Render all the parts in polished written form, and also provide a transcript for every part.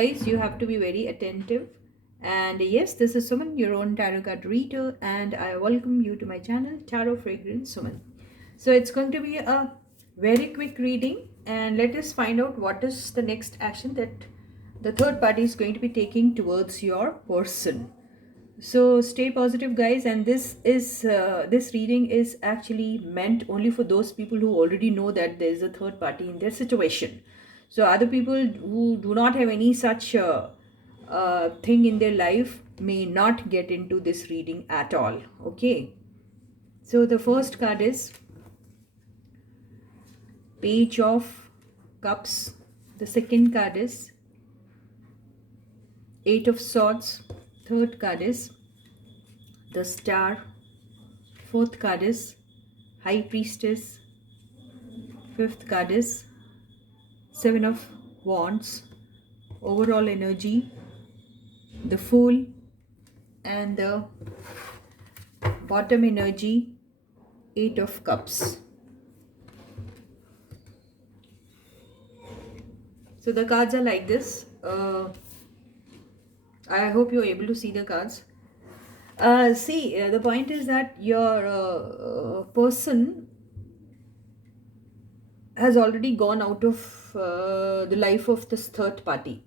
Guys, you have to be very attentive. And yes, this is Suman, your own tarot card reader, and I welcome you to my channel, Tarot Fragrance Suman. So it's going to be a very quick reading, and let us find out what is the next action that the third party is going to be taking towards your person. So stay positive, guys, and this reading is actually meant only for those people who already know that there is a third party in their situation. So other people who do not have any such thing in their life may not get into this reading at all. Okay. So the first card is Page of Cups. The second card is Eight of Swords. Third card is the Star. Fourth card is High Priestess. Fifth card is Seven of Wands. Overall energy, the Fool, and the bottom energy, Eight of Cups. So the cards are like this. I hope you're able to see the cards. The point is that your person has already gone out of the life of this third party.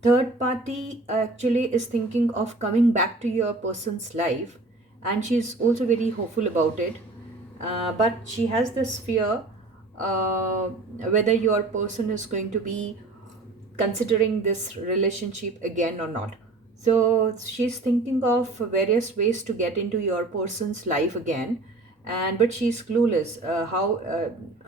Third party actually is thinking of coming back to your person's life, and she's also very hopeful about it. But she has this fear whether your person is going to be considering this relationship again or not. So she's thinking of various ways to get into your person's life again, and but she's clueless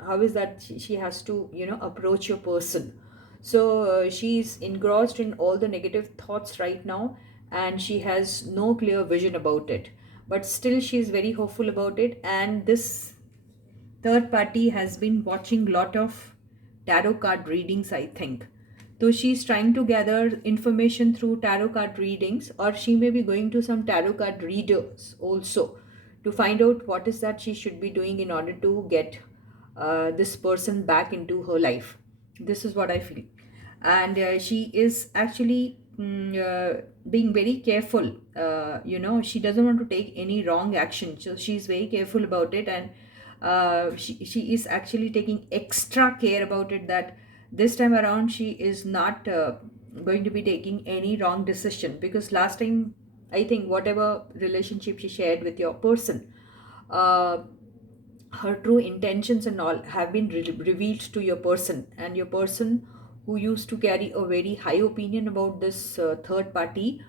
how is that she has to approach your person. So she's engrossed in all the negative thoughts right now, and she has no clear vision about it, but still she's very hopeful about it. And this third party has been watching lot of tarot card readings, I think. So she's trying to gather information through tarot card readings, or she may be going to some tarot card readers also to find out what is that she should be doing in order to get this person back into her life. This is what I feel. And she is actually being very careful. She doesn't want to take any wrong action, so she's very careful about it. And she is actually taking extra care about it, that this time around she is not going to be taking any wrong decision, because last time I think whatever relationship she shared with your person, uh, her true intentions and all have been revealed to your person, and your person, who used to carry a very high opinion about this third party,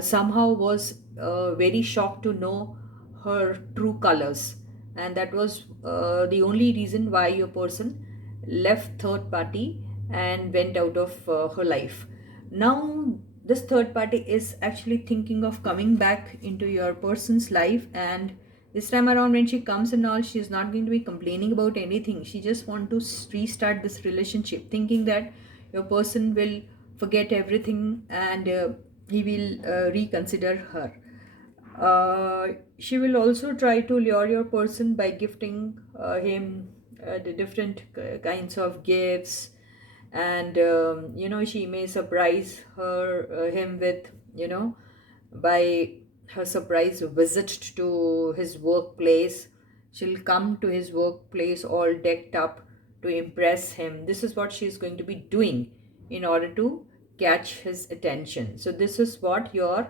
somehow was very shocked to know her true colors. And that was the only reason why your person left third party and went out of her life. Now this third party is actually thinking of coming back into your person's life, and this time around when she comes and all, she's not going to be complaining about anything. She just want to restart this relationship, thinking that your person will forget everything, and he will reconsider her. She will also try to lure your person by gifting him the different kinds of gifts. And she may surprise him with, by her surprise visit to his workplace. She'll come to his workplace all decked up to impress him. This is what she's going to be doing in order to catch his attention. So this is what your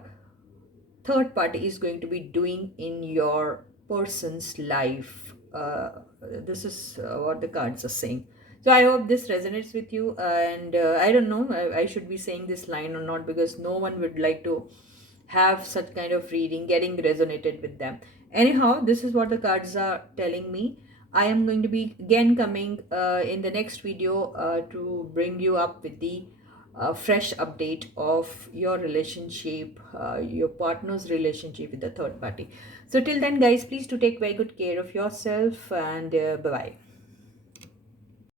third party is going to be doing in your person's life. This is what the cards are saying. So I hope this resonates with you. And I don't know, I should be saying this line or not, because no one would like to have such kind of reading getting resonated with them. Anyhow, this is what the cards are telling me. I am going to be again coming in the next video to bring you up with the fresh update of your relationship, your partner's relationship with the third party. So till then, guys, please do take very good care of yourself, and bye bye.